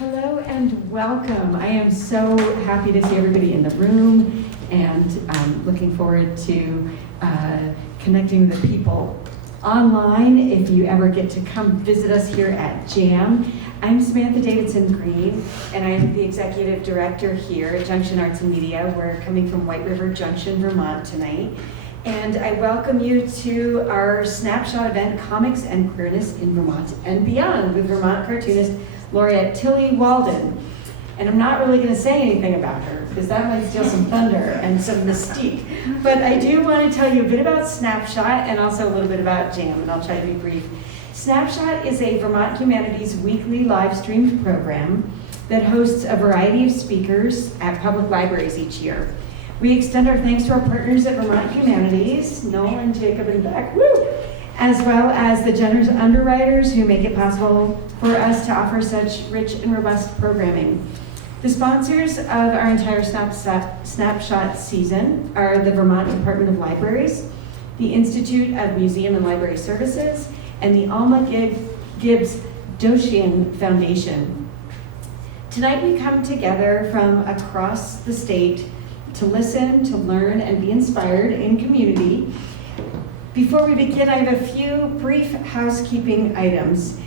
Hello and welcome. I am so happy to see everybody in the room, and I'm looking forward to connecting with people online if you ever get to come visit us here at JAM. I'm Samantha Davidson Green, and I am the Executive Director here at Junction Arts and Media. We're coming from White River Junction, Vermont tonight. And I welcome you to our snapshot event, Comics and Queerness in Vermont and Beyond, with Vermont cartoonist Laureate Tillie Walden. And I'm not really going to say anything about her, because that might steal some thunder and some mystique. But I do want to tell you a bit about Snapshot and also a little bit about JAM, and I'll try to be brief. Snapshot is a Vermont Humanities weekly live-streamed program that hosts a variety of speakers at public libraries each year. We extend our thanks to our partners at Vermont Humanities, Noel and Jacob and Beck, woo! As well as the generous underwriters who make it possible for us to offer such rich and robust programming. The sponsors of our entire Snapshot season are the Vermont Department of Libraries, the Institute of Museum and Library Services, and the Alma Gibbs Doshian Foundation. Tonight we come together from across the state to listen, to learn, and be inspired in community. Before we begin, I have a few brief housekeeping items.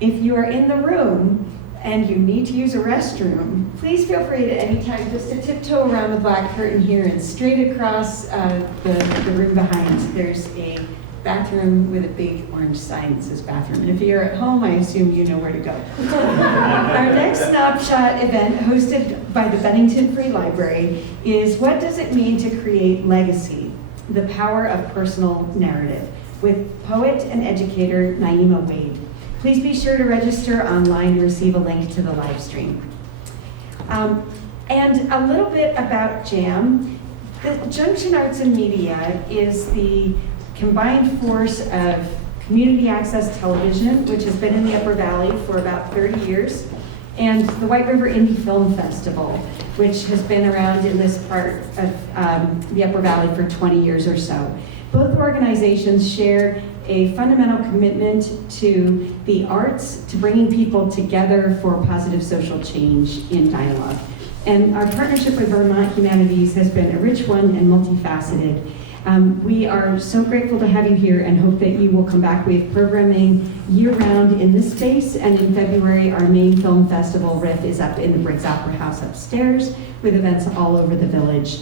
If you are in the room and you need to use a restroom, please feel free at any time just to tiptoe around the black curtain here and straight across the room behind. There's a bathroom with a big orange sign that says bathroom. And if you're at home, I assume you know where to go. Our next Snapshot event, hosted by the Bennington Free Library, is What Does It Mean to Create Legacy? The Power of Personal Narrative, with poet and educator Naima Wade. Please be sure to register online to receive a link to the live stream. And a little bit about JAM. The Junction Arts and Media is the combined force of community access television, which has been in the Upper Valley for about 30 years, and the White River Indie Film Festival, which has been around in this part of the Upper Valley for 20 years or so. Both organizations share a fundamental commitment to the arts, to bringing people together for positive social change in dialogue. And our partnership with Vermont Humanities has been a rich one and multifaceted. We are so grateful to have you here and hope that you will come back. We have programming year-round in this space, and in February, our main film festival, RIF, is up in the Briggs Opera House upstairs with events all over the village.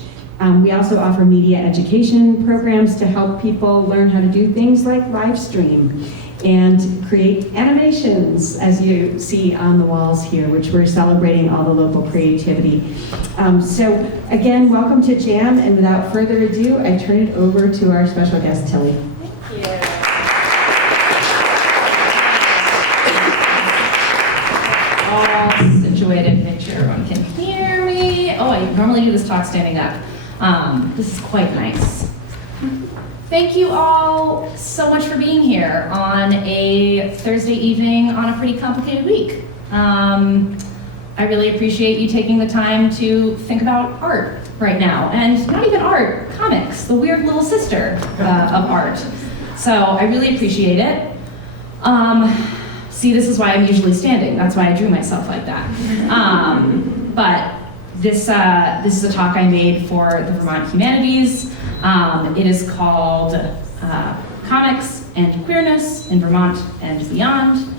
We also offer media education programs to help people learn how to do things like live stream and create animations, as you see on the walls here, which we're celebrating all the local creativity. So again, welcome to JAM, and without further ado, I turn it over to our special guest, Tillie. Thank you. All situated, make sure everyone can hear me. Oh, I normally do this talk standing up. This is quite nice. Thank you all so much for being here on a Thursday evening on a pretty complicated week. I really appreciate you taking the time to think about art right now, and not even art, comics, the weird little sister of art. So I really appreciate it. See, this is why I'm usually standing. That's why I drew myself like that. But this is a talk I made for the Vermont Humanities. It is called Comics and Queerness in Vermont and Beyond.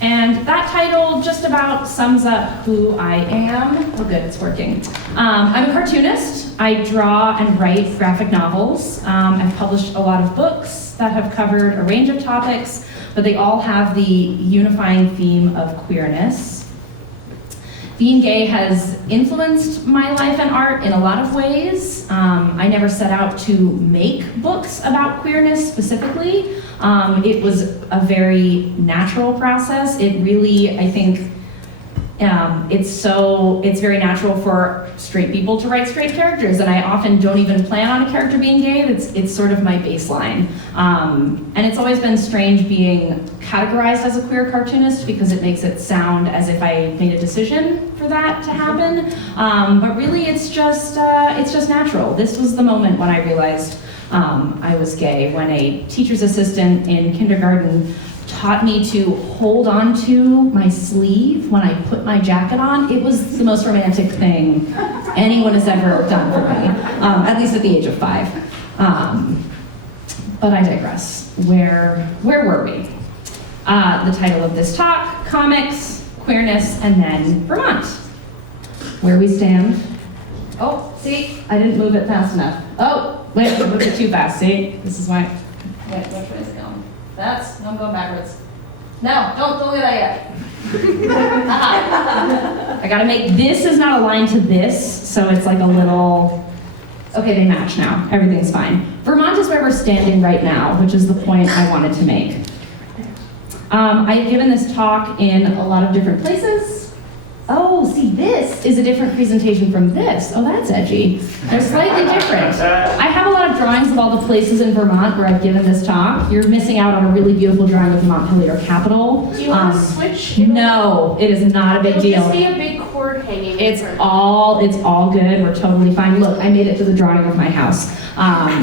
And that title just about sums up who I am. Oh good, it's working. I'm a cartoonist. I draw and write graphic novels. I've published a lot of books that have covered a range of topics, but they all have the unifying theme of queerness. Being gay has influenced my life and art in a lot of ways. I never set out to make books about queerness specifically. It was a very natural process. It really, I think, it's very natural for straight people to write straight characters, and I often don't even plan on a character being gay. It's sort of my baseline. And it's always been strange being categorized as a queer cartoonist because it makes it sound as if I made a decision for that to happen. But really, it's just natural. This was the moment when I realized I was gay, when a teacher's assistant in kindergarten taught me to hold on to my sleeve when I put my jacket on. It was the most romantic thing anyone has ever done for me, at least at the age of 5. But I digress. Where were we? The title of this talk, Comics, Queerness, and then Vermont. Where we stand. Oh, see, I didn't move it fast enough. Oh, wait, I moved it too fast, see? This is why. Wait, which way is it going? No, I'm going backwards. No, don't look at that yet. I gotta make, this is not aligned to this, so it's like a little, okay, they match now. Everything's fine. Vermont is where we're standing right now, which is the point I wanted to make. I've given this talk in a lot of different places. Oh, see, this is a different presentation from this. Oh, that's edgy. They're slightly different. I have a lot of drawings of all the places in Vermont where I've given this talk. You're missing out on a really beautiful drawing of the Montpelier Capitol. Do you want to switch? No, it is not a big deal. It'll just be a big cord hanging. It's all good. We're totally fine. Look, I made it to the drawing of my house,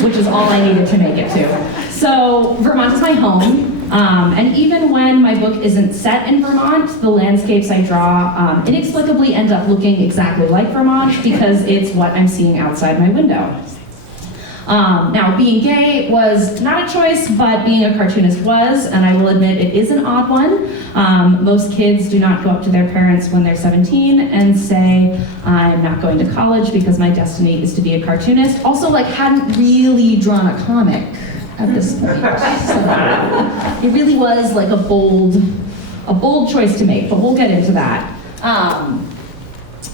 which is all I needed to make it to. So Vermont is my home. And even when my book isn't set in Vermont, the landscapes I draw inexplicably end up looking exactly like Vermont because it's what I'm seeing outside my window. Now, being gay was not a choice, but being a cartoonist was, and I will admit it is an odd one. Most kids do not go up to their parents when they're 17 and say, I'm not going to college because my destiny is to be a cartoonist. Also, hadn't really drawn a comic at this point. So it really was a bold choice to make, but we'll get into that.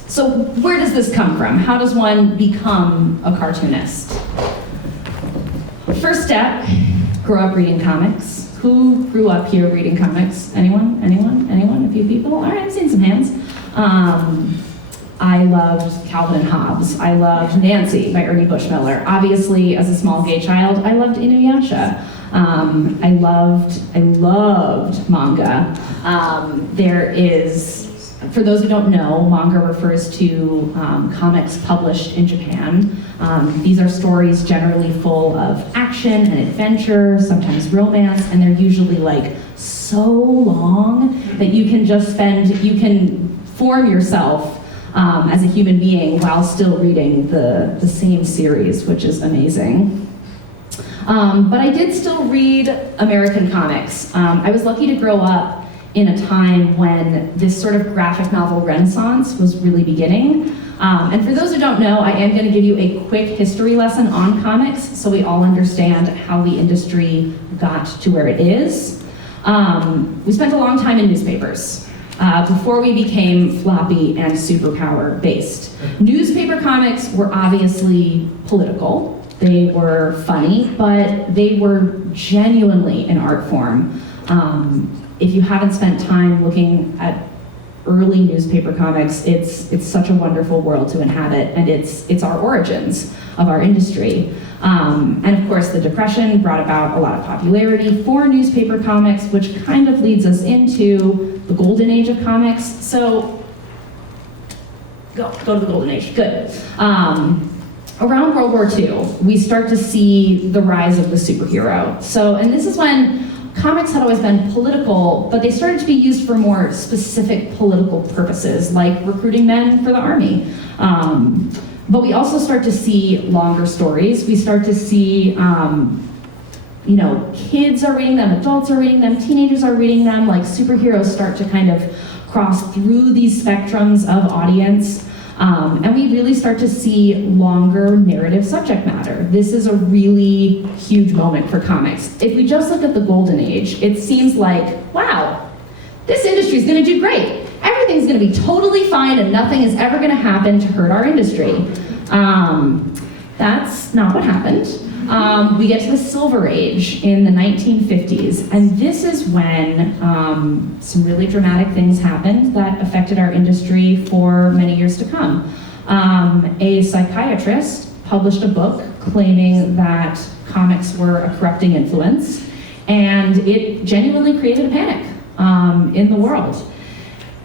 So where does this come from? How does one become a cartoonist? First step, grow up reading comics. Who grew up here reading comics? Anyone? A few people? All right, I've seen some hands. I loved Calvin and Hobbes. I loved Nancy by Ernie Bushmiller. Obviously, as a small gay child, I loved Inuyasha. I loved manga. There is, for those who don't know, manga refers to comics published in Japan. These are stories generally full of action and adventure, sometimes romance, and they're usually so long that you can form yourself as a human being while still reading the same series, which is amazing. But I did still read American comics. I was lucky to grow up in a time when this sort of graphic novel renaissance was really beginning. And for those who don't know, I am going to give you a quick history lesson on comics so we all understand how the industry got to where it is. We spent a long time in newspapers. Before we became floppy and superpower based. Newspaper comics were obviously political. They were funny, but they were genuinely an art form. If you haven't spent time looking at early newspaper comics, it's such a wonderful world to inhabit, and it's our origins of our industry. And of course, the Depression brought about a lot of popularity for newspaper comics, which kind of leads us into the golden age of comics. So, go to the golden age, good. Around World War II, we start to see the rise of the superhero. And this is when comics had always been political, but they started to be used for more specific political purposes, like recruiting men for the army. But we also start to see longer stories. We start to see, kids are reading them, adults are reading them, teenagers are reading them, superheroes start to kind of cross through these spectrums of audience. And we really start to see longer narrative subject matter. This is a really huge moment for comics. If we just look at the golden age, it seems like, wow, this industry is going to do great. Everything's going to be totally fine and nothing is ever going to happen to hurt our industry. That's not what happened. We get to the Silver Age in the 1950s, and this is when some really dramatic things happened that affected our industry for many years to come. A psychiatrist published a book claiming that comics were a corrupting influence, and it genuinely created a panic in the world.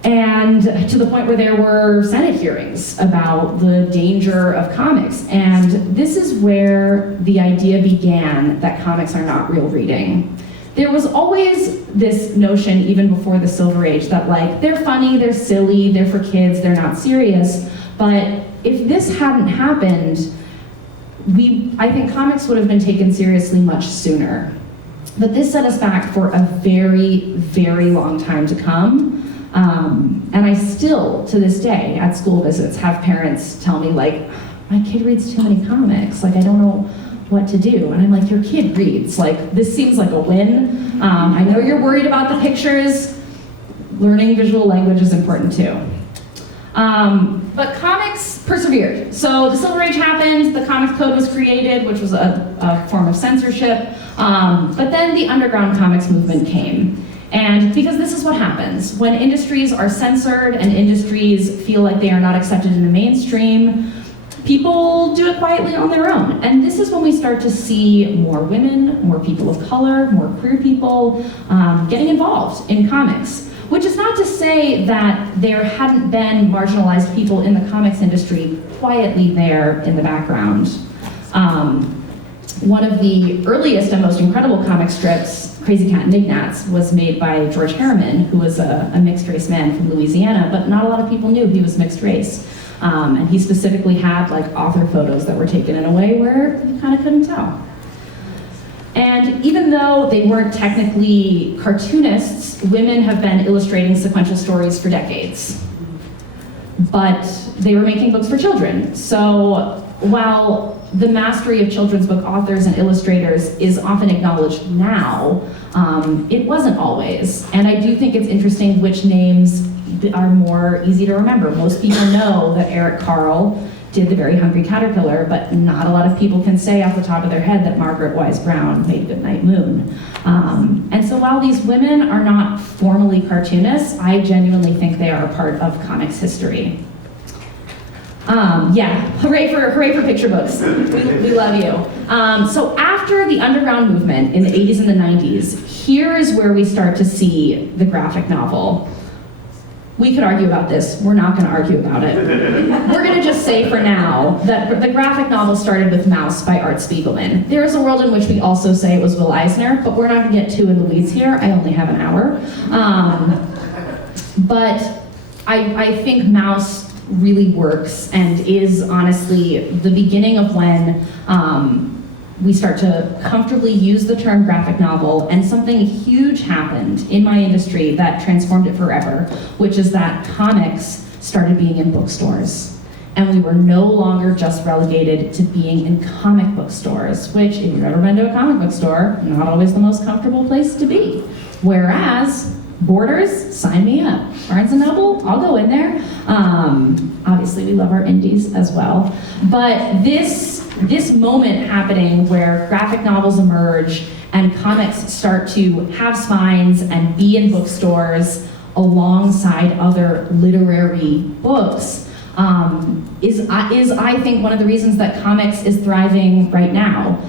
And to the point where there were Senate hearings about the danger of comics. And this is where the idea began that comics are not real reading. there was always this notion, even before the Silver Age, that like, they're funny, they're silly, they're for kids, they're not serious. But if this hadn't happened, I think comics would have been taken seriously much sooner. But this set us back for a very, very long time to come. And I still, to this day, at school visits, have parents tell me like, my kid reads too many comics, like I don't know what to do. And I'm like, your kid reads, like this seems like a win. I know you're worried about the pictures. Learning visual language is important too. But comics persevered. So the Silver Age happened, the Comics Code was created, which was a form of censorship. But then the underground comics movement came. And because this is what happens, when industries are censored and industries feel like they are not accepted in the mainstream, people do it quietly on their own. And this is when we start to see more women, more people of color, more queer people getting involved in comics. Which is not to say that there hadn't been marginalized people in the comics industry quietly there in the background. One of the earliest and most incredible comic strips, Crazy Cat and Knickknacks, was made by George Harriman, who was a mixed race man from Louisiana, but not a lot of people knew he was mixed race. And he specifically had like author photos that were taken in a way where you kind of couldn't tell. And even though they weren't technically cartoonists, women have been illustrating sequential stories for decades. But they were making books for children. So while the mastery of children's book authors and illustrators is often acknowledged now, it wasn't always. And I do think it's interesting which names are more easy to remember. Most people know that Eric Carle did The Very Hungry Caterpillar, but not a lot of people can say off the top of their head that Margaret Wise Brown made Goodnight Moon. And so while these women are not formally cartoonists, I genuinely think they are a part of comics history. Yeah, hooray for picture books. We love you. So after the underground movement in the 80s and the 90s, here is where we start to see the graphic novel. We could argue about this. We're not going to argue about it. We're going to just say for now that the graphic novel started with Mouse by Art Spiegelman. There is a world in which we also say it was Will Eisner, but we're not going to get too in the weeds here. I only have an hour. But I think Mouse really works and is honestly the beginning of when we start to comfortably use the term graphic novel, and something huge happened in my industry that transformed it forever, which is that comics started being in bookstores. And we were no longer just relegated to being in comic book stores, which, if you've ever been to a comic book store, not always the most comfortable place to be. Whereas, Borders, sign me up. Barnes & Noble, I'll go in there. Obviously, we love our indies as well. But this moment happening where graphic novels emerge and comics start to have spines and be in bookstores alongside other literary books is I think one of the reasons that comics is thriving right now.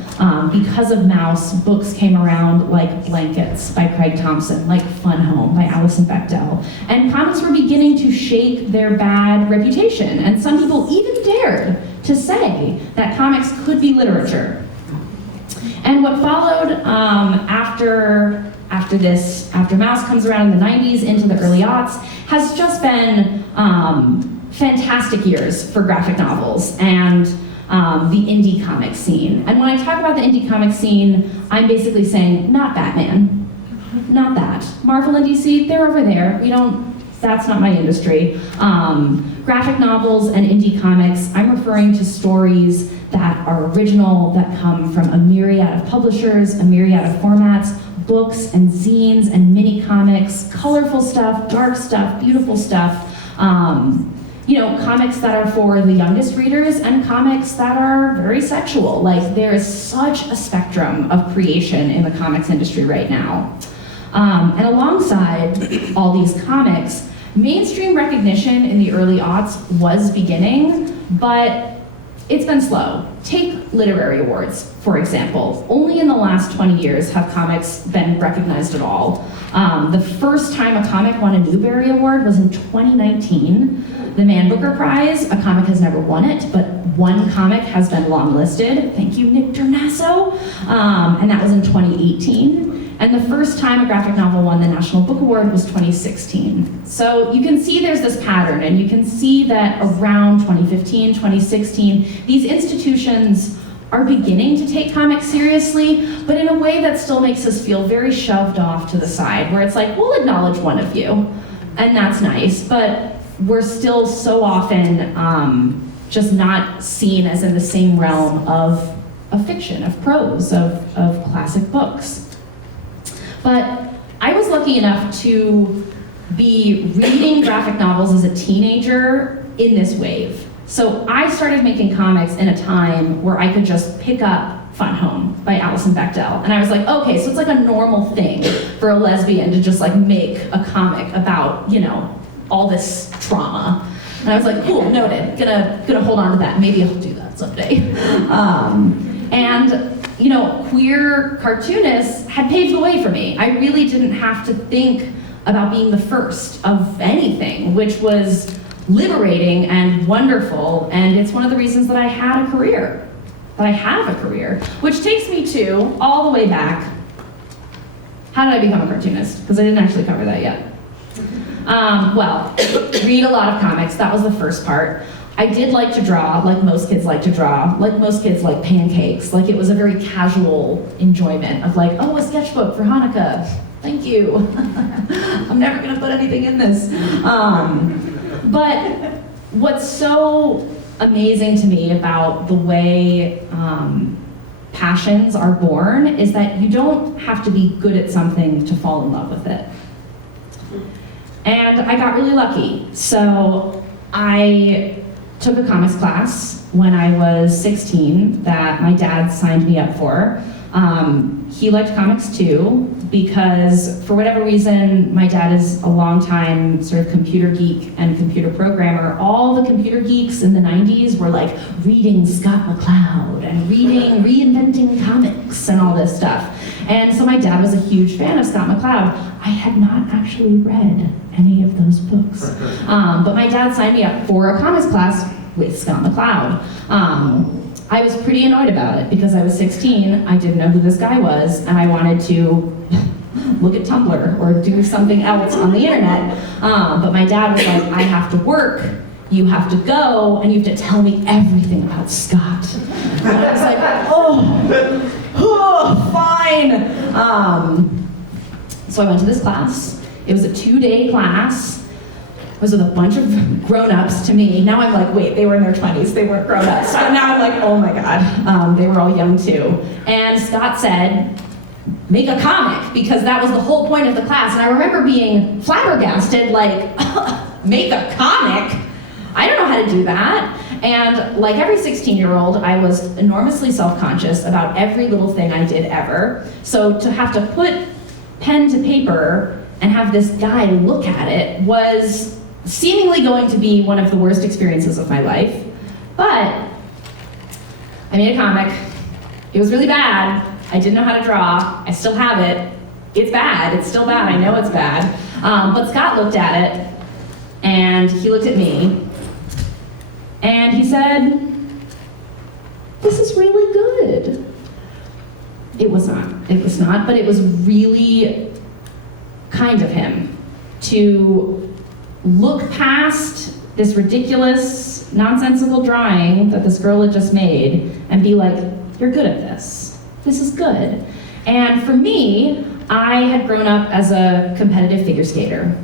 Because of Mouse, books came around like Blankets by Craig Thompson, like Fun Home by Alison Bechdel. And comics were beginning to shake their bad reputation. And some people even dared to say that comics could be literature. And what followed after Mouse comes around in the 90s into the early aughts has just been fantastic years for graphic novels and the indie comic scene. And when I talk about the indie comic scene, I'm basically saying, not Batman, not that. Marvel and DC, they're over there. That's not my industry. Graphic novels and indie comics, I'm referring to stories that are original, that come from a myriad of publishers, a myriad of formats, books and zines and mini comics, colorful stuff, dark stuff, beautiful stuff. Comics that are for the youngest readers and comics that are very sexual. Like, there is such a spectrum of creation in the comics industry right now. And alongside all these comics, mainstream recognition in the early aughts was beginning, but it's been slow. Take literary awards, for example. Only in the last 20 years have comics been recognized at all. The first time a comic won a Newbery Award was in 2019. The Man Booker Prize, a comic has never won it, but one comic has been longlisted. Thank you, Nick Dernasso. And that was in 2018. And the first time a graphic novel won the National Book Award was 2016. So you can see there's this pattern, and you can see that around 2015, 2016, these institutions are beginning to take comics seriously, but in a way that still makes us feel very shoved off to the side, where it's like, we'll acknowledge one of you, and that's nice, but we're still so often just not seen as in the same realm of fiction, of prose, of classic books. But I was lucky enough to be reading graphic novels as a teenager in this wave. So I started making comics in a time where I could just pick up Fun Home by Alison Bechdel. And I was like, okay, so it's like a normal thing for a lesbian to just like make a comic about, you know, all this trauma. And I was like, cool, noted, gonna hold on to that. Maybe I'll do that someday. And you know, queer cartoonists had paved the way for me. I really didn't have to think about being the first of anything, which was liberating and wonderful, and it's one of the reasons that I had a career, that I have a career, which takes me to, all the way back, how did I become a cartoonist? Because I didn't actually cover that yet. Well, read a lot of comics, that was the first part. I did like to draw, like most kids like to draw, like most kids like pancakes, like it was a very casual enjoyment of like, oh, a sketchbook for Hanukkah, thank you. I'm never gonna put anything in this. But what's so amazing to me about the way passions are born is that you don't have to be good at something to fall in love with it. And I got really lucky. So I took a comics class when I was 16 that my dad signed me up for. He liked comics too, because for whatever reason, my dad is a longtime sort of computer geek and computer programmer. All the computer geeks in the 90s were like reading Scott McCloud and reading Reinventing Comics and all this stuff. And so my dad was a huge fan of Scott McCloud. I had not actually read any of those books. But my dad signed me up for a comics class with Scott McCloud. I was pretty annoyed about it because I was 16, I didn't know who this guy was, and I wanted to look at Tumblr or do something else on the internet. But my dad was like, I have to work, you have to go, and you have to tell me everything about Scott. And I was like, oh, fine. So I went to this class. It was a 2-day class. I was with a bunch of grown-ups to me. Now I'm like, wait, they were in their 20s, they weren't grown-ups. But now I'm like, oh my God, they were all young too. And Scott said, make a comic, because that was the whole point of the class. And I remember being flabbergasted, like, make a comic? I don't know how to do that. And like every 16-year-old, I was enormously self-conscious about every little thing I did ever. So to have to put pen to paper and have this guy look at it was seemingly going to be one of the worst experiences of my life. But I made a comic. It was really bad. I didn't know how to draw. I still have it. It's bad. It's still bad. I know it's bad. But Scott looked at it, and he looked at me, and he said, this is really good. It was not, but it was really kind of him to look past this ridiculous, nonsensical drawing that this girl had just made and be like, you're good at this. This is good. And for me, I had grown up as a competitive figure skater.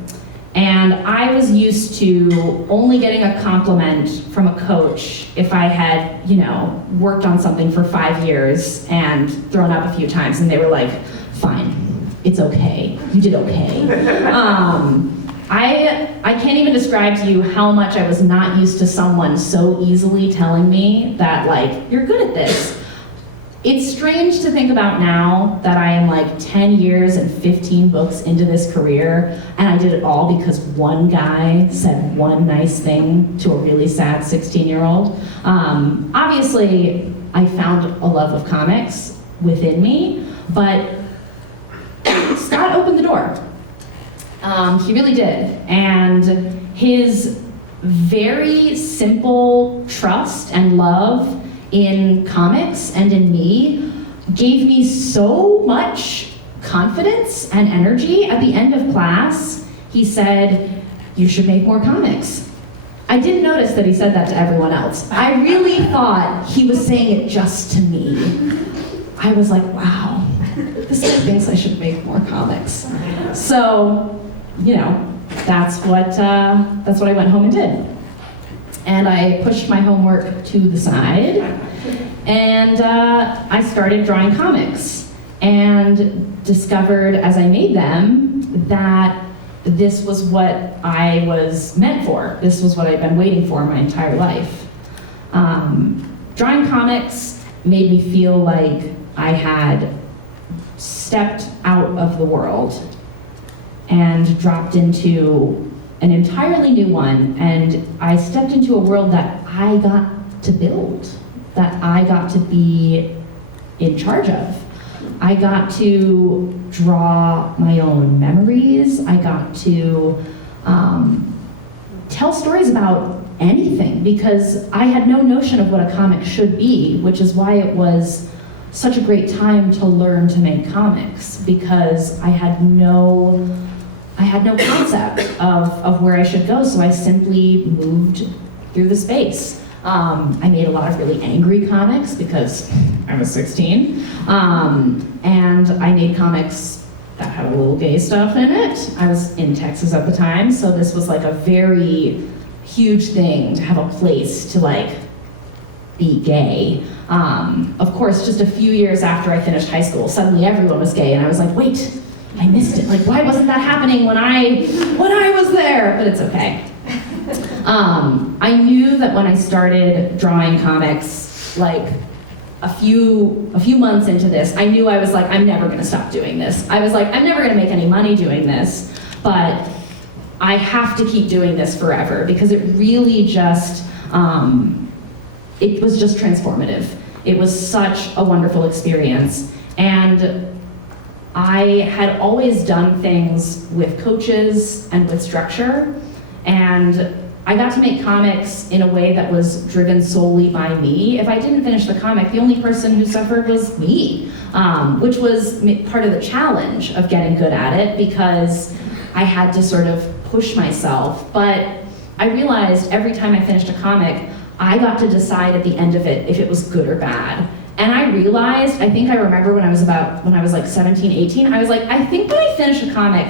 And I was used to only getting a compliment from a coach if I had, you know, worked on something for 5 years and thrown up a few times, and they were like, fine, it's okay, you did okay. I can't even describe to you how much I was not used to someone so easily telling me that, like, you're good at this. It's strange to think about now that I am like 10 years and 15 books into this career, and I did it all because one guy said one nice thing to a really sad 16-year-old. Obviously, I found a love of comics within me, but Scott opened the door. He really did. And his very simple trust and love in comics and in me gave me so much confidence and energy. At the end of class, he said, "You should make more comics." I didn't notice that he said that to everyone else. I really thought he was saying it just to me. I was like, wow, this guy thinks I should make more comics. So, that's what I went home and did. And I pushed my homework to the side, and I started drawing comics, and discovered as I made them that this was what I was meant for. This was what I'd been waiting for my entire life. Drawing comics made me feel like I had stepped out of the world and dropped into an entirely new one, and I stepped into a world that I got to build, that I got to be in charge of. I got to draw my own memories. I got to tell stories about anything, because I had no notion of what a comic should be, which is why it was such a great time to learn to make comics, because I had no concept of where I should go, so I simply moved through the space. I made a lot of really angry comics because I was 16, and I made comics that had a little gay stuff in it. I was in Texas at the time, so this was like a very huge thing to have a place to like be gay. Of course, just a few years after I finished high school, suddenly everyone was gay, and I was like, wait, I missed it. Like, why wasn't that happening when I was there? But it's okay. I knew that when I started drawing comics, like a few months into this, I knew I was like, I'm never gonna stop doing this. I was like, I'm never gonna make any money doing this, but I have to keep doing this forever, because it really just, it was just transformative. It was such a wonderful experience. And I had always done things with coaches and with structure, and I got to make comics in a way that was driven solely by me. If I didn't finish the comic, the only person who suffered was me, which was part of the challenge of getting good at it, because I had to sort of push myself. But I realized every time I finished a comic, I got to decide at the end of it if it was good or bad. And I realized, I think I remember when I was like 17, 18, I was like, I think when I finish a comic,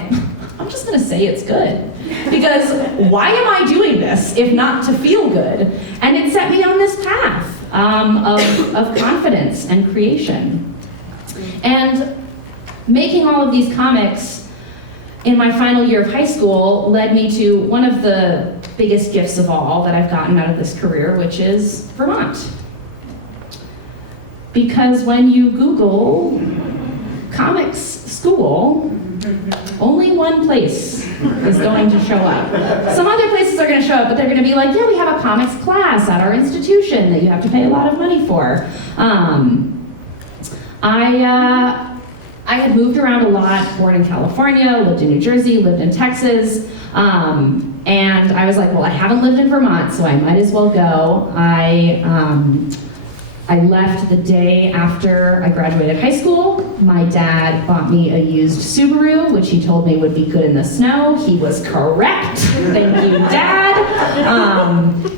I'm just gonna say it's good. Because why am I doing this if not to feel good? And it set me on this path of confidence and creation. And making all of these comics in my final year of high school led me to one of the biggest gifts of all that I've gotten out of this career, which is Vermont. Because when you Google comics school, only one place is going to show up. Some other places are going to show up, but they're going to be like, yeah, we have a comics class at our institution that you have to pay a lot of money for. I had moved around a lot, born in California, lived in New Jersey, lived in Texas, and I was like, well, I haven't lived in Vermont, so I might as well go. I left the day after I graduated high school. My dad bought me a used Subaru, which he told me would be good in the snow. He was correct. Thank you, Dad.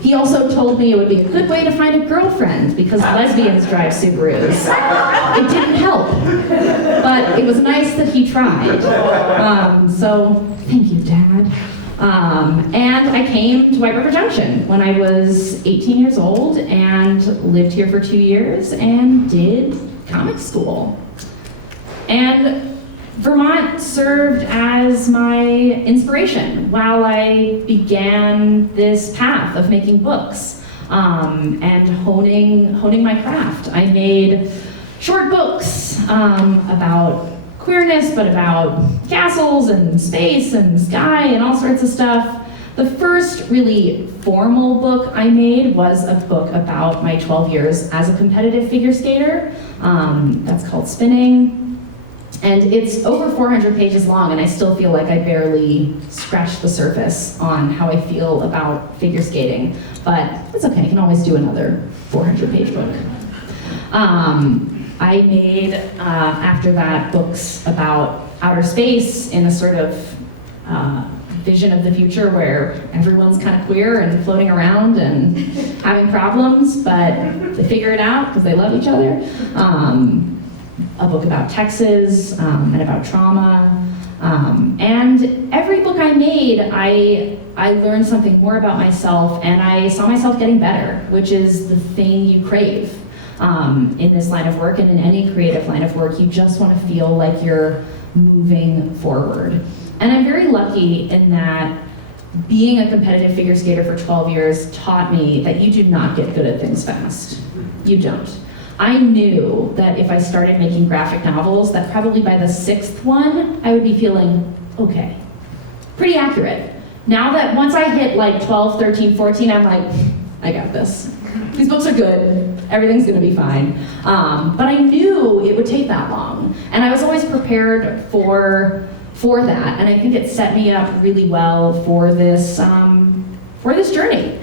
He also told me it would be a good way to find a girlfriend, because lesbians drive Subarus. It didn't help, but it was nice that he tried. So thank you, Dad. And I came to White River Junction when I was 18 years old and lived here for 2 years and did comic school. And Vermont served as my inspiration while I began this path of making books and honing my craft. I made short books about queerness, but about castles and space and sky and all sorts of stuff. The first really formal book I made was a book about my 12 years as a competitive figure skater. That's called Spinning. And it's over 400 pages long, and I still feel like I barely scratched the surface on how I feel about figure skating. But it's okay, I can always do another 400-page book. I made, after that, books about outer space in a sort of vision of the future where everyone's kind of queer and floating around and having problems, but they figure it out because they love each other. A book about Texas and about trauma. And every book I made, I learned something more about myself, and I saw myself getting better, which is the thing you crave in this line of work and in any creative line of work. You just want to feel like you're moving forward. And I'm very lucky in that being a competitive figure skater for 12 years taught me that you do not get good at things fast. You don't. I knew that if I started making graphic novels, that probably by the 6th one, I would be feeling okay. Pretty accurate. Now that once I hit like 12, 13, 14, I'm like, I got this. These books are good. Everything's gonna be fine. But I knew it would take that long. And I was always prepared for that. And I think it set me up really well for this journey.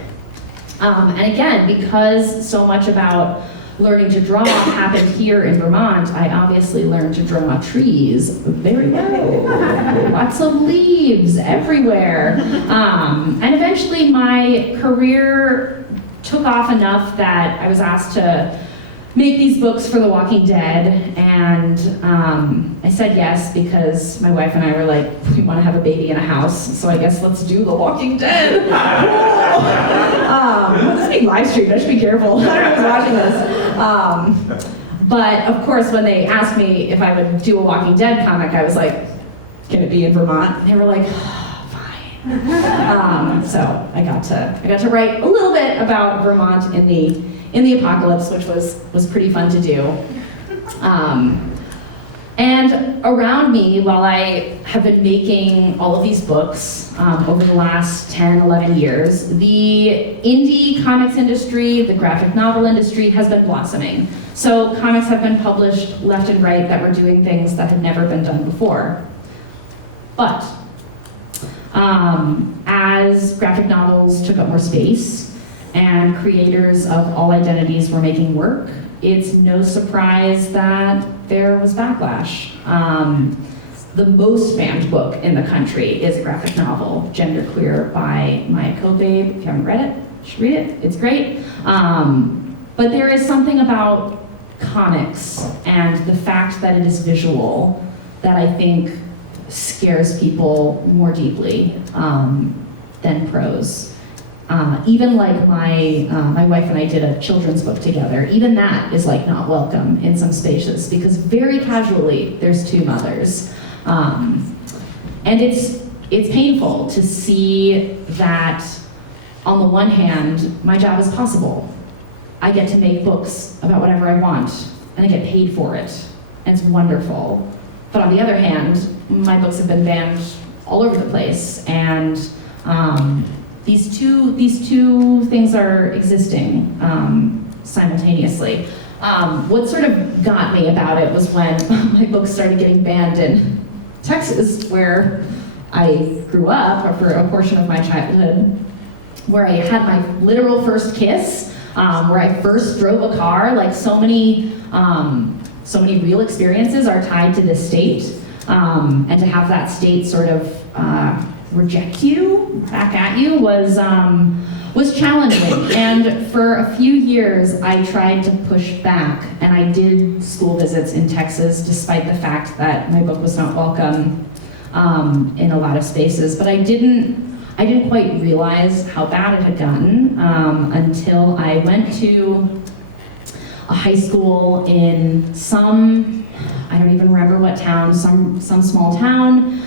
And again, because so much about learning to draw happened here in Vermont, I obviously learned to draw trees very well. Lots of leaves everywhere. And eventually my career took off enough that I was asked to make these books for The Walking Dead, and I said yes because my wife and I were like, we want to have a baby in a house, so I guess let's do The Walking Dead. This is being live streamed, I should be careful. I don't know who's watching this. But of course, when they asked me if I would do a Walking Dead comic, I was like, can it be in Vermont? And they were like, fine. So I got to write a little bit about Vermont in the apocalypse, which was pretty fun to do. And around me, while I have been making all of these books over the last 10, 11 years, the indie comics industry, the graphic novel industry has been blossoming. So comics have been published left and right that were doing things that had never been done before. But as graphic novels took up more space and creators of all identities were making work, it's no surprise that there was backlash. The most banned book in the country is a graphic novel, Genderqueer, by Maya Kobabe. If you haven't read it, you should read it. It's great. But there is something about comics and the fact that it is visual that I think scares people more deeply than prose. Even like my wife and I did a children's book together, even that is like not welcome in some spaces because very casually there's two mothers. And it's painful to see that on the one hand, my job is possible. I get to make books about whatever I want and I get paid for it, and it's wonderful. But on the other hand, my books have been banned all over the place, and these two things are existing simultaneously. What sort of got me about it was when my books started getting banned in Texas, where I grew up, or for a portion of my childhood, where I had my literal first kiss, where I first drove a car. Like so many real experiences are tied to this state, and to have that state sort of reject you back at you was challenging. And for a few years I tried to push back, and I did school visits in Texas despite the fact that my book was not welcome in a lot of spaces. But I didn't quite realize how bad it had gotten until I went to a high school in I don't even remember what town, some small town.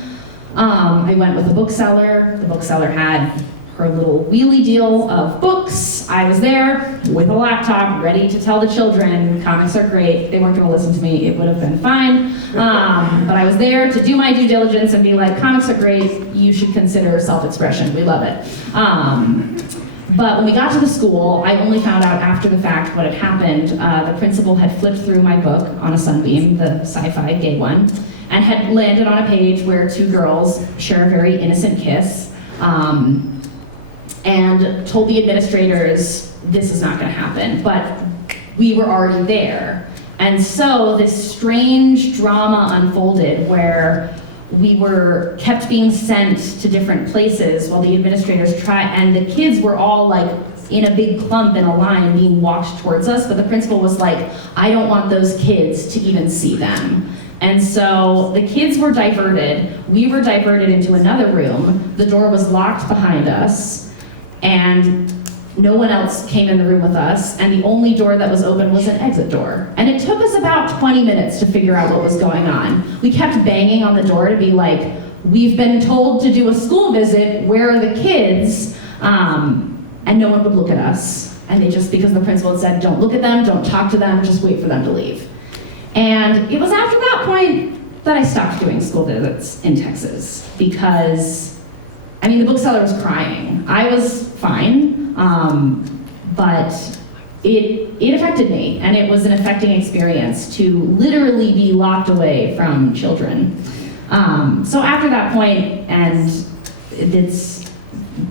I went with a bookseller. The bookseller had her little wheelie deal of books. I was there with a laptop, ready to tell the children, comics are great. They weren't gonna listen to me, it would have been fine. But I was there to do my due diligence and be like, comics are great, you should consider self-expression, we love it. But when we got to the school, I only found out after the fact what had happened. The principal had flipped through my book on a sunbeam, the sci-fi gay one, and had landed on a page where two girls share a very innocent kiss, and told the administrators, this is not gonna happen. But we were already there. And so this strange drama unfolded where we were kept being sent to different places while the administrators and the kids were all like in a big clump in a line being walked towards us, but the principal was like, I don't want those kids to even see them. And so the kids were diverted, we were diverted into another room, the door was locked behind us, and no one else came in the room with us, and the only door that was open was an exit door. And it took us about 20 minutes to figure out what was going on. We kept banging on the door to be like, we've been told to do a school visit, where are the kids? And no one would look at us. And they just, because the principal had said, don't look at them, don't talk to them, just wait for them to leave. And it was after that point that I stopped doing school visits in Texas, because, I mean, the bookseller was crying. I was fine, but it affected me, and it was an affecting experience to literally be locked away from children. So after that point, and it's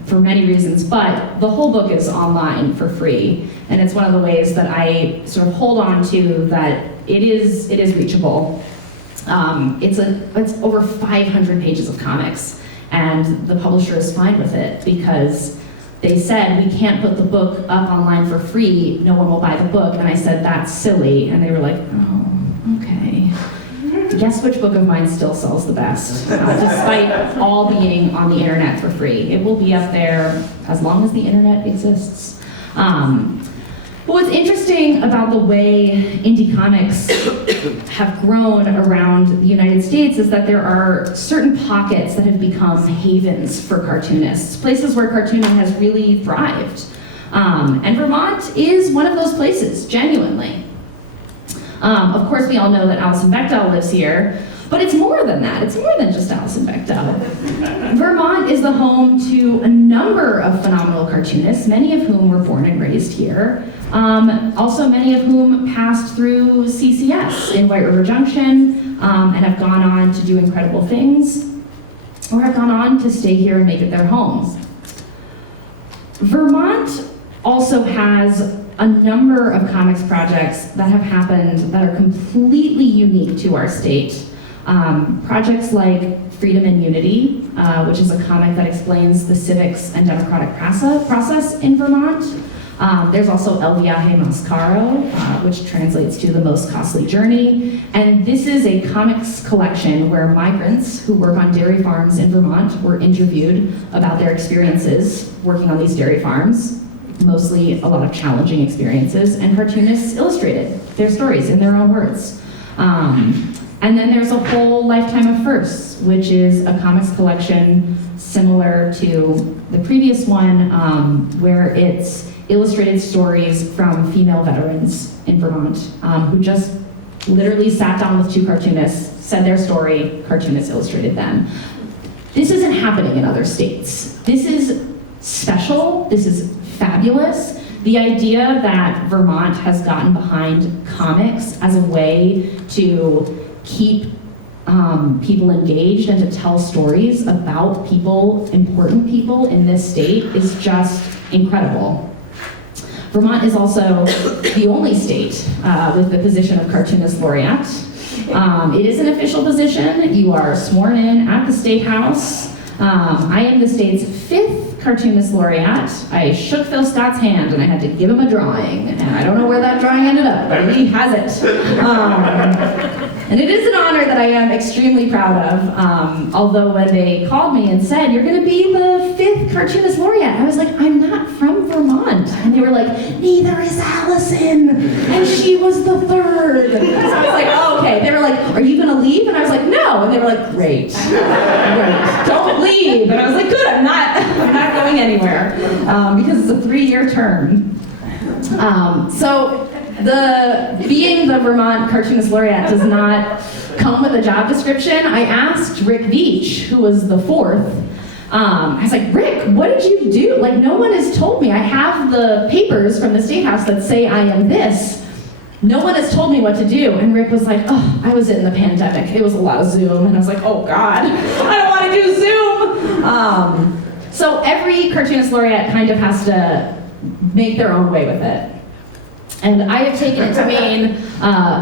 for many reasons, but the whole book is online for free, and it's one of the ways that I sort of hold on to that it is reachable. It's over 500 pages of comics, and the publisher is fine with it because they said, we can't put the book up online for free, no one will buy the book. And I said, that's silly. And they were like, oh, okay. Guess which book of mine still sells the best, despite all being on the internet for free. It will be up there as long as the internet exists. But what's interesting about the way indie comics have grown around the United States is that there are certain pockets that have become havens for cartoonists, places where cartooning has really thrived. And Vermont is one of those places, genuinely. Of course, we all know that Alison Bechdel lives here, but it's more than that. It's more than just Alison Bechdel. Vermont is the home to a number of phenomenal cartoonists, many of whom were born and raised here. Also many of whom passed through CCS in White River Junction and have gone on to do incredible things, or have gone on to stay here and make it their home. Vermont also has a number of comics projects that have happened that are completely unique to our state. Projects like Freedom and Unity, which is a comic that explains the civics and democratic process in Vermont. There's also El Viaje Más Caro, which translates to The Most Costly Journey. And this is a comics collection where migrants who work on dairy farms in Vermont were interviewed about their experiences working on these dairy farms, mostly a lot of challenging experiences, and cartoonists illustrated their stories in their own words. And then there's a whole Lifetime of Firsts, which is a comics collection similar to the previous one, where it's illustrated stories from female veterans in Vermont who just literally sat down with two cartoonists, said their story, cartoonists illustrated them. This isn't happening in other states. This is special, this is fabulous. The idea that Vermont has gotten behind comics as a way to keep people engaged and to tell stories about people, important people in this state, is just incredible. Vermont is also the only state with the position of Cartoonist Laureate. It is an official position. You are sworn in at the State House. I am the state's 5th Cartoonist Laureate. I shook Phil Scott's hand and I had to give him a drawing. And I don't know where that drawing ended up, but he has it. And it is an honor that I am extremely proud of. Although when they called me and said, you're gonna be the 5th Cartoonist Laureate, I was like, I'm not from Vermont. And they were like, neither is Allison. And she was the 3rd. So I was like, oh, okay. They were like, are you gonna leave? And I was like, no. And they were like, great. Great. Don't leave. And I was like, good, I'm not going anywhere. Because it's a 3-year term. So being the Vermont Cartoonist Laureate does not come with a job description. I asked Rick Veach, who was the 4th, I was like, Rick, what did you do? Like, no one has told me. I have the papers from the State House that say I am this. No one has told me what to do. And Rick was like, oh, I was in the pandemic. It was a lot of Zoom. And I was like, oh God, I don't want to do Zoom. So every Cartoonist Laureate kind of has to make their own way with it. And I have taken it to mean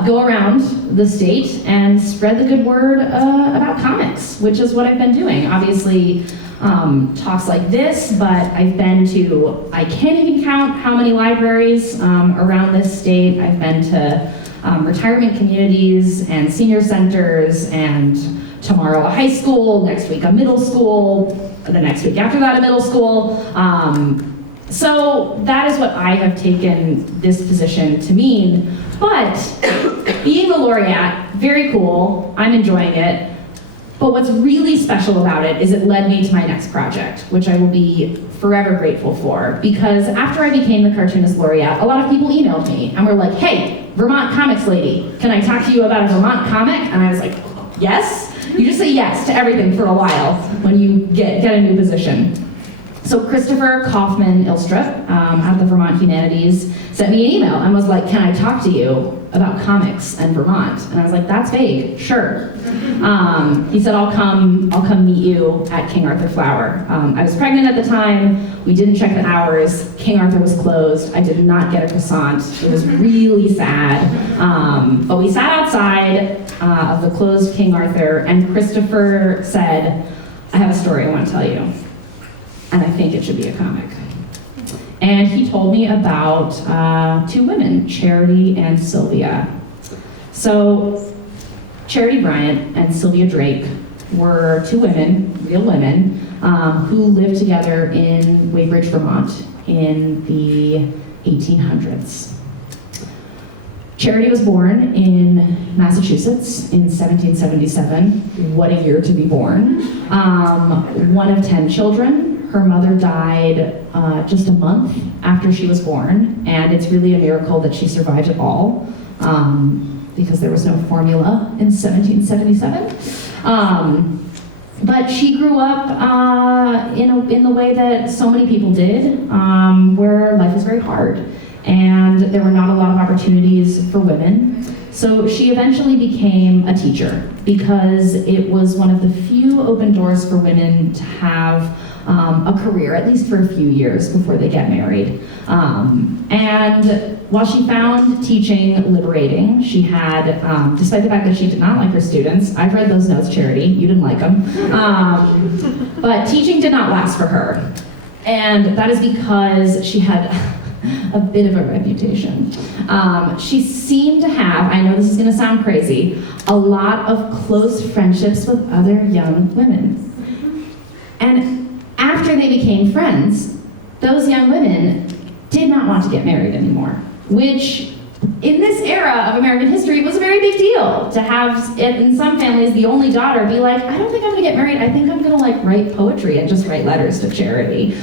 go around the state and spread the good word about comics, which is what I've been doing. Obviously, talks like this, but I've been to, I can't even count how many libraries around this state. I've been to retirement communities and senior centers, and tomorrow a high school, next week a middle school, the next week after that a middle school. So that is what I have taken this position to mean. But being the laureate, very cool, I'm enjoying it. But what's really special about it is it led me to my next project, which I will be forever grateful for. Because after I became the Cartoonist Laureate, a lot of people emailed me and were like, hey, Vermont comics lady, can I talk to you about a Vermont comic? And I was like, yes? You just say yes to everything for a while when you get a new position. So Christopher Kaufman Ilstrup at the Vermont Humanities sent me an email and was like, can I talk to you about comics and Vermont? And I was like, that's vague, sure. He said, I'll come meet you at King Arthur Flower. I was pregnant at the time, we didn't check the hours, King Arthur was closed, I did not get a croissant, it was really sad. But we sat outside of the closed King Arthur, and Christopher said, I have a story I want to tell you, and I think it should be a comic. And he told me about two women, Charity and Sylvia. So Charity Bryant and Sylvia Drake were two women, real women, who lived together in Weybridge, Vermont in the 1800s. Charity was born in Massachusetts in 1777. What a year to be born. One of 10 children. Her mother died just a month after she was born, and it's really a miracle that she survived at all, because there was no formula in 1777. But she grew up in the way that so many people did, where life is very hard, and there were not a lot of opportunities for women. So she eventually became a teacher because it was one of the few open doors for women to have a career, at least for a few years before they get married. And while she found teaching liberating, she had, despite the fact that she did not like her students, I've read those notes, Charity, you didn't like them, but teaching did not last for her. And that is because she had a bit of a reputation. She seemed to have, I know this is gonna sound crazy, a lot of close friendships with other young women. And after they became friends, those young women did not want to get married anymore, which in this era of American history was a very big deal to have, in some families, the only daughter be like, I don't think I'm gonna get married, I think I'm gonna like write poetry and just write letters to Charity.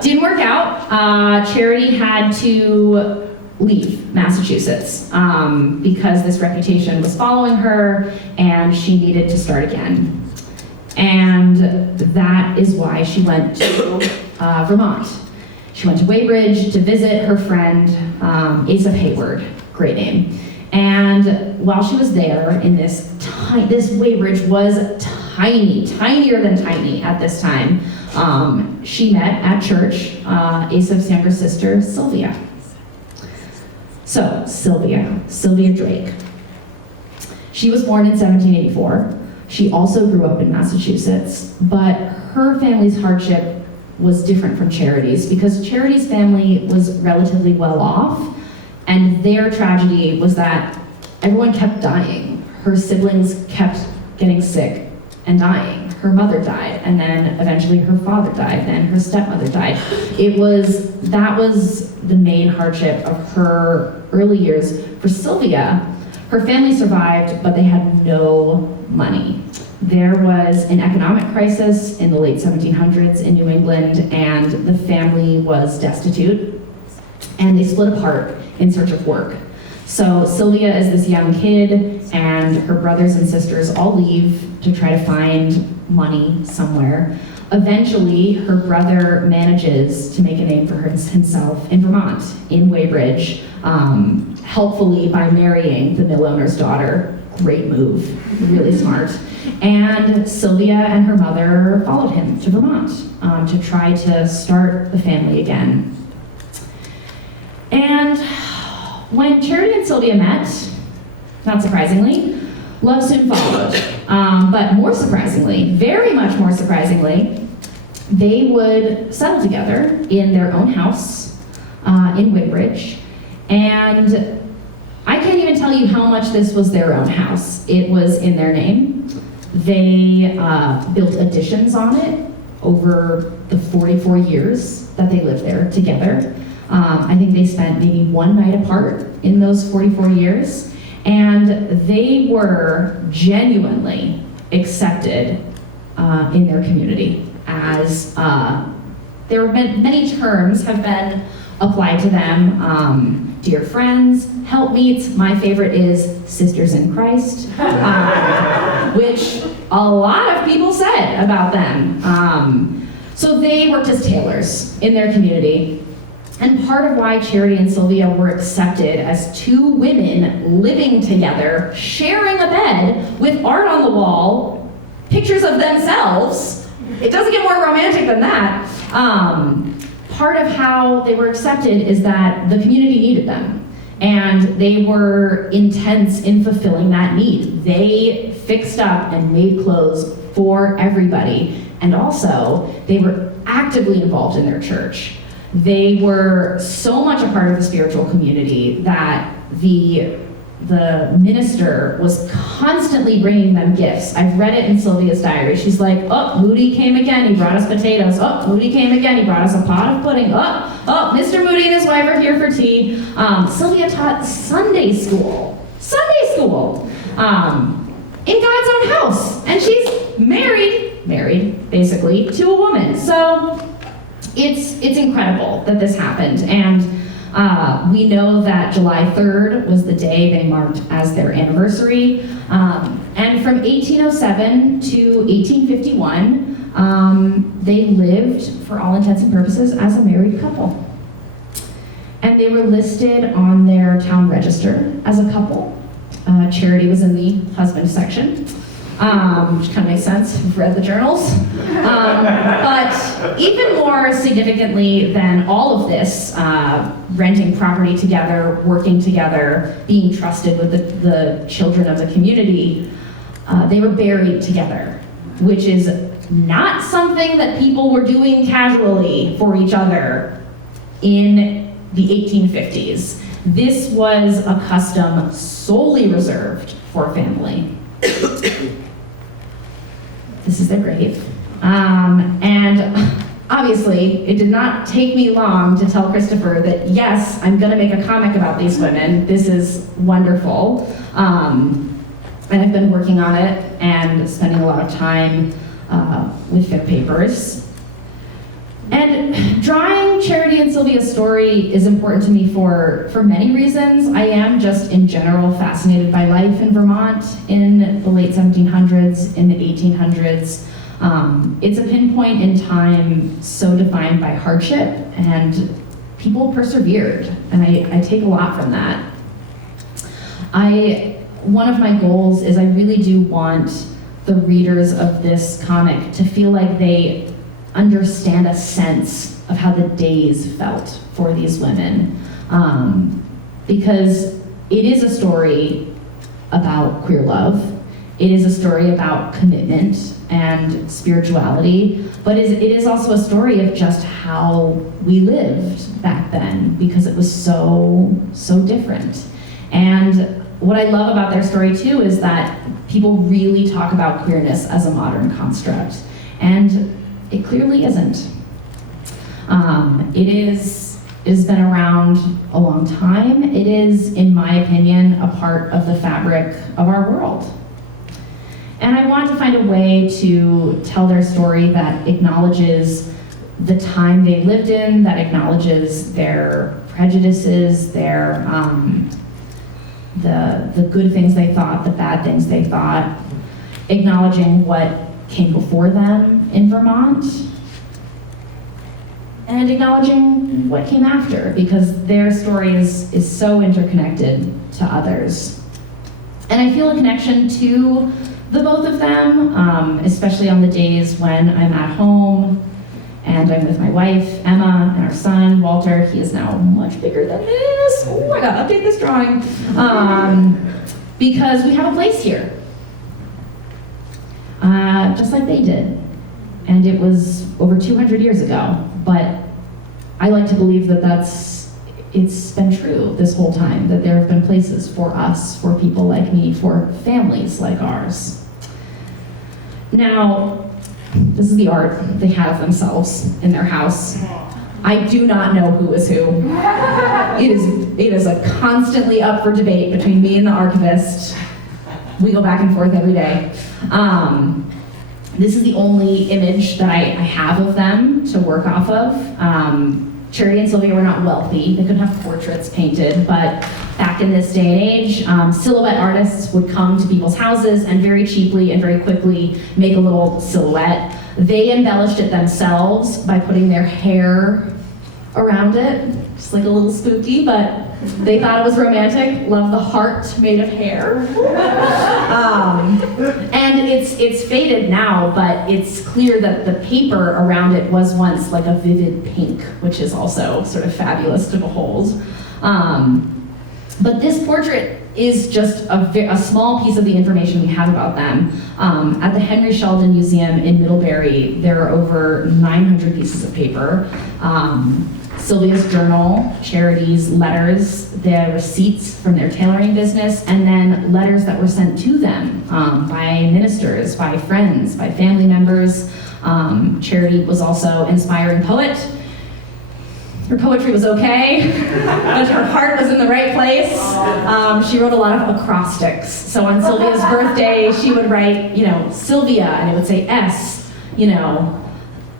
Didn't work out. Charity had to leave Massachusetts because this reputation was following her and she needed to start again. And that is why she went to Vermont. She went to Weybridge to visit her friend, Asa Hayward, great name. And while she was there in this Weybridge was tiny, tinier than tiny at this time, she met at church Asa's younger sister, Sylvia. So, Sylvia Drake. She was born in 1784. She also grew up in Massachusetts, but her family's hardship was different from Charity's because Charity's family was relatively well off, and their tragedy was that everyone kept dying. Her siblings kept getting sick and dying. Her mother died, and then eventually her father died, and her stepmother died. That was the main hardship of her early years. For Sylvia, her family survived, but they had no money. There was an economic crisis in the late 1700s in New England, and the family was destitute, and they split apart in search of work. So Sylvia is this young kid, and her brothers and sisters all leave to try to find money somewhere. Eventually, her brother manages to make a name for himself in Vermont, in Weybridge, helpfully by marrying the mill owner's daughter. Great move, really smart. And Sylvia and her mother followed him to Vermont to try to start the family again. And when Charity and Sylvia met, not surprisingly, love soon followed. But more surprisingly, very much more surprisingly, they would settle together in their own house in Woodbridge. And I can't even tell you how much this was their own house. It was in their name. They built additions on it over the 44 years that they lived there together. I think they spent maybe one night apart in those 44 years. And they were genuinely accepted in their community as there have been many terms have been applied to them. Dear friends, helpmeets, my favorite is sisters in Christ, which a lot of people said about them. So they worked as tailors in their community. And part of why Charity and Sylvia were accepted as two women living together, sharing a bed with art on the wall, pictures of themselves, it doesn't get more romantic than that. Part of how they were accepted is that the community needed them, and they were intense in fulfilling that need. They fixed up and made clothes for everybody, and also they were actively involved in their church. They were so much a part of the spiritual community that the minister was constantly bringing them gifts. I've read it in Sylvia's diary. She's like, oh, Moody came again, he brought us potatoes. Oh, Moody came again, he brought us a pot of pudding. Oh, Mr. Moody and his wife are here for tea. Sylvia taught Sunday school in God's own house. And she's married basically, to a woman. So it's incredible that this happened. And we know that July 3rd was the day they marked as their anniversary. And from 1807 to 1851, they lived, for all intents and purposes, as a married couple. And they were listed on their town register as a couple. Charity was in the husband section, which kind of makes sense if you've read the journals. But even more significantly than all of this, renting property together, working together, being trusted with the children of the community, they were buried together, which is not something that people were doing casually for each other in the 1850s. This was a custom solely reserved for family. This is their grave. And obviously, it did not take me long to tell Christopher that, yes, I'm gonna make a comic about these women. This is wonderful. And I've been working on it and spending a lot of time with their papers. And drawing Charity and Sylvia's story is important to me for many reasons. I am just in general fascinated by life in Vermont in the late 1700s, in the 1800s. It's a pinpoint in time so defined by hardship, and people persevered, and I take a lot from that. One of my goals is I really do want the readers of this comic to feel like they understand a sense of how the days felt for these women. Because it is a story about queer love. It is a story about commitment and spirituality, but it is also a story of just how we lived back then, because it was so different. And what I love about their story too is that people really talk about queerness as a modern construct, and it clearly isn't. It has been around a long time. It is, in my opinion, a part of the fabric of our world. And I want to find a way to tell their story that acknowledges the time they lived in, that acknowledges their prejudices, their the good things they thought, the bad things they thought, acknowledging what came before them in Vermont, and acknowledging what came after, because their story is so interconnected to others. And I feel a connection to the both of them, especially on the days when I'm at home And I'm with my wife, Emma, and our son, Walter. He is now much bigger than this. Oh, I gotta update this drawing. Because we have a place here. Just like they did. And it was over 200 years ago. But I like to believe that it's been true this whole time, that there have been places for us, for people like me, for families like ours. Now, this is the art they have themselves in their house. I do not know who is who. It is a constantly up for debate between me and the archivist. We go back and forth every day. This is the only image that I have of them to work off of. Charity and Sylvia were not wealthy. They couldn't have portraits painted, but back in this day and age, silhouette artists would come to people's houses and very cheaply and very quickly make a little silhouette. They embellished it themselves by putting their hair around it, just like a little spooky, but they thought it was romantic. Love the heart made of hair. And it's faded now, but it's clear that the paper around it was once like a vivid pink, which is also sort of fabulous to behold. But this portrait is just a small piece of the information we have about them. At the Henry Sheldon Museum in Middlebury, there are over 900 pieces of paper. Sylvia's journal, Charity's letters, their receipts from their tailoring business, and then letters that were sent to them by ministers, by friends, by family members. Charity was also an inspiring poet. Her poetry was okay, but her heart was in the right place. She wrote a lot of acrostics. So on Sylvia's birthday, she would write, Sylvia, and it would say S,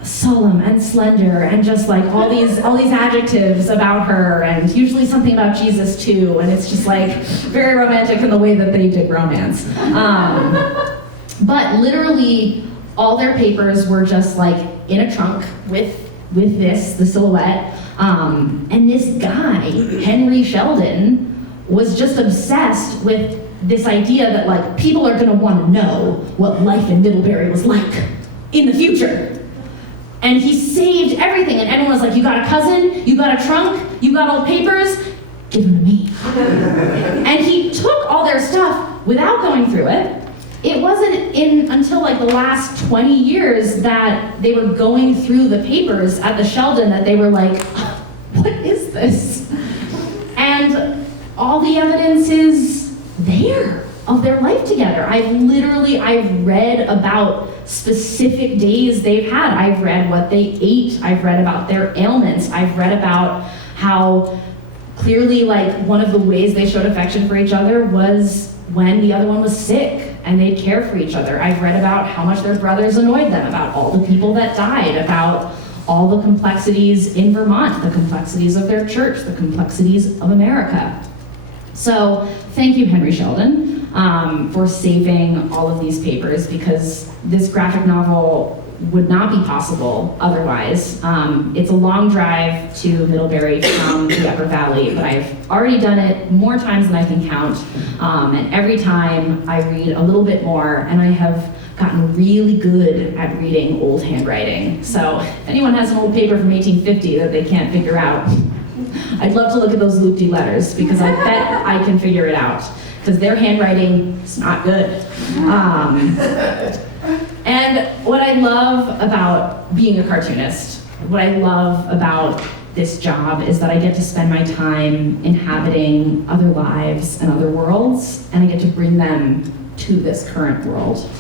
solemn and slender, and just like all these adjectives about her, and usually something about Jesus too, and it's just like very romantic in the way that they did romance. But literally, all their papers were just like in a trunk with the silhouette. And this guy, Henry Sheldon, was just obsessed with this idea that like people are gonna wanna know what life in Middlebury was like in the future. And he saved everything, and everyone was like, you got a cousin, you got a trunk, you got old papers, give them to me. And he took all their stuff without going through it. It wasn't until like the last 20 years that they were going through the papers at the Sheldon that they were like, what is this? And all the evidence is there of their life together. I've read about specific days they've had. I've read what they ate. I've read about their ailments. I've read about how clearly like one of the ways they showed affection for each other was when the other one was sick and they'd care for each other. I've read about how much their brothers annoyed them, about all the people that died, about all the complexities in Vermont, the complexities of their church, the complexities of America. So thank you, Henry Sheldon, for saving all of these papers, because this graphic novel would not be possible otherwise. It's a long drive to Middlebury from the Upper Valley, but I've already done it more times than I can count. And every time I read a little bit more, and I have gotten really good at reading old handwriting. So if anyone has an old paper from 1850 that they can't figure out, I'd love to look at those loopy letters, because I bet I can figure it out, because their handwriting is not good. And what I love about being a cartoonist, what I love about this job is that I get to spend my time inhabiting other lives and other worlds, and I get to bring them to this current world.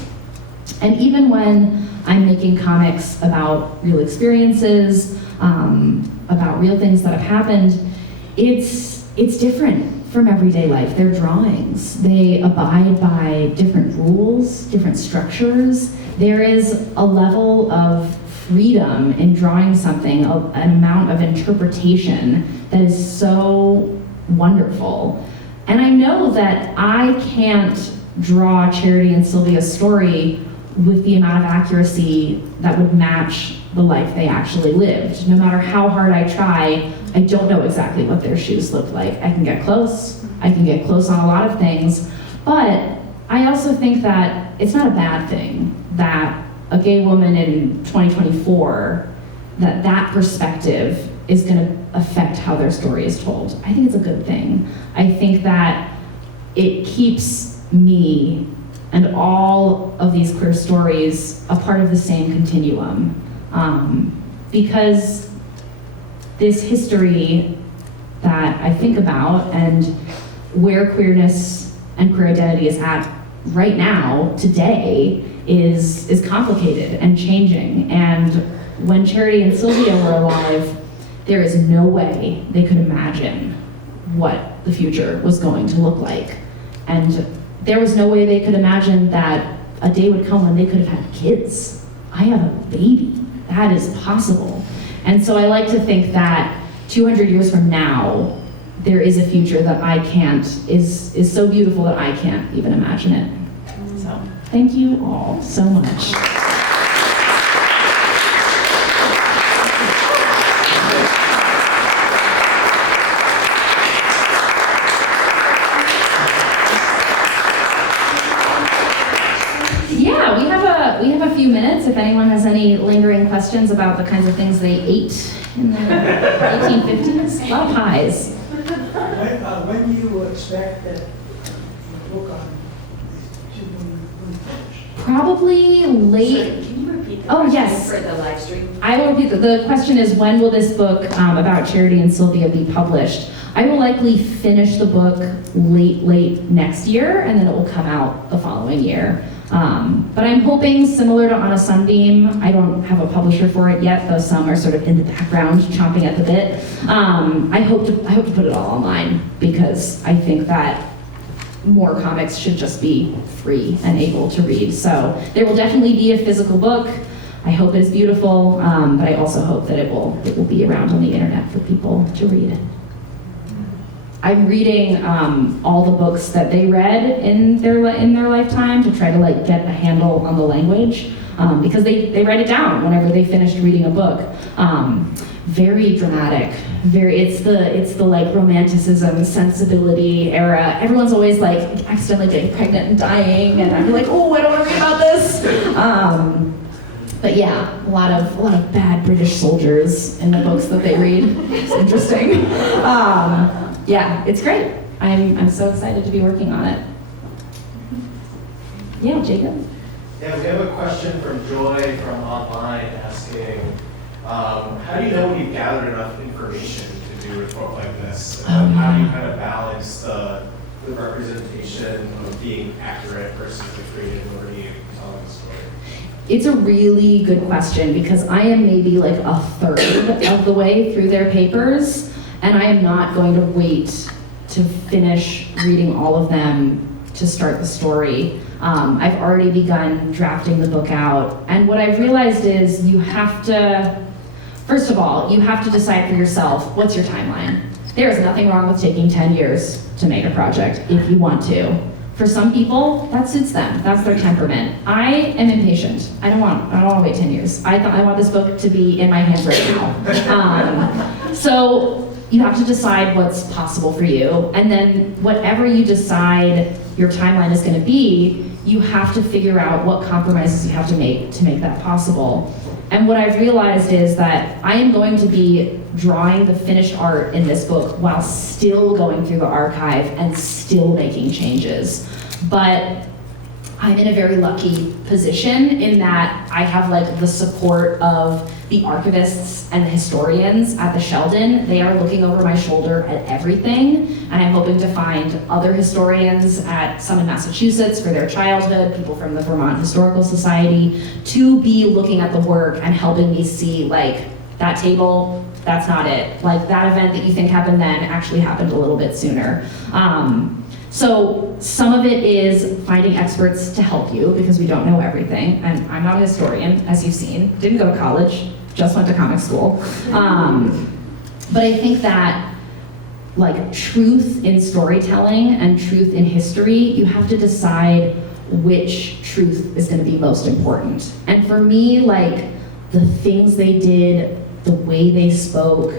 And even when I'm making comics about real experiences, about real things that have happened, it's different from everyday life. They're drawings. They abide by different rules, different structures. There is a level of freedom in drawing something, an amount of interpretation that is so wonderful. And I know that I can't draw Charity and Sylvia's story with the amount of accuracy that would match the life they actually lived. No matter how hard I try, I don't know exactly what their shoes look like. I can get close on a lot of things, but I also think that it's not a bad thing that a gay woman in 2024 that perspective is going to affect how their story is told. I think it's a good thing. I think that it keeps me and all of these queer stories a part of the same continuum. Because this history that I think about and where queerness and queer identity is at right now, today, is complicated and changing. And when Charity and Sylvia were alive, there is no way they could imagine what the future was going to look like. And there was no way they could imagine that a day would come when they could have had kids. I have a baby. That is possible. And so I like to think that 200 years from now, there is a future that is so beautiful that I can't even imagine it. So thank you all so much. We have a few minutes if anyone has any lingering questions about the kinds of things they ate in the 1850s. A lot of pies. When do you expect that the book on should be finished? Probably late. Sorry, can you repeat the Oh, question yes. for the live stream? I will repeat the question is, when will this book about Charity and Sylvia be published? I will likely finish the book late next year, and then it will come out the following year. But I'm hoping, similar to On a Sunbeam, I don't have a publisher for it yet, though some are sort of in the background, chomping at the bit. I hope to put it all online, because I think that more comics should just be free and able to read. So there will definitely be a physical book. I hope it's beautiful, but I also hope that it will be around on the internet for people to read. I'm reading all the books that they read in their lifetime to try to get a handle on the language, because they write it down whenever they finished reading a book. Very dramatic. It's the romanticism, sensibility era. Everyone's always accidentally getting pregnant and dying, and I'm like, oh, I don't want to read about this. But yeah, a lot of bad British soldiers in the books that they read. It's interesting. Yeah, it's great. I'm so excited to be working on it. Yeah, Jacob? Yeah, we have a question from Joy from online asking, how do you know when you've gathered enough information to do a book like this? And how do you kind of balance the representation of being accurate versus the creativity of telling the story? It's a really good question, because I am maybe a third of the way through their papers, and I am not going to wait to finish reading all of them to start the story. I've already begun drafting the book out, and what I've realized is you have to, first of all, you have to decide for yourself, what's your timeline? There is nothing wrong with taking 10 years to make a project if you want to. For some people, that suits them. That's their temperament. I am impatient. I don't want to wait 10 years. I want this book to be in my hands right now. So you have to decide what's possible for you, and then whatever you decide your timeline is going to be, you have to figure out what compromises you have to make that possible. And what I've realized is that I am going to be drawing the finished art in this book while still going through the archive and still making changes. But I'm in a very lucky position in that I have the support of the archivists and the historians at the Sheldon. They are looking over my shoulder at everything, and I'm hoping to find other historians at some in Massachusetts for their childhood, people from the Vermont Historical Society, to be looking at the work and helping me see that table, that's not it. That event that you think happened then actually happened a little bit sooner. So some of it is finding experts to help you, because we don't know everything. And I'm not a historian, as you've seen. Didn't go to college, just went to comic school. But I think that truth in storytelling and truth in history, you have to decide which truth is going to be most important. And for me, the things they did, the way they spoke,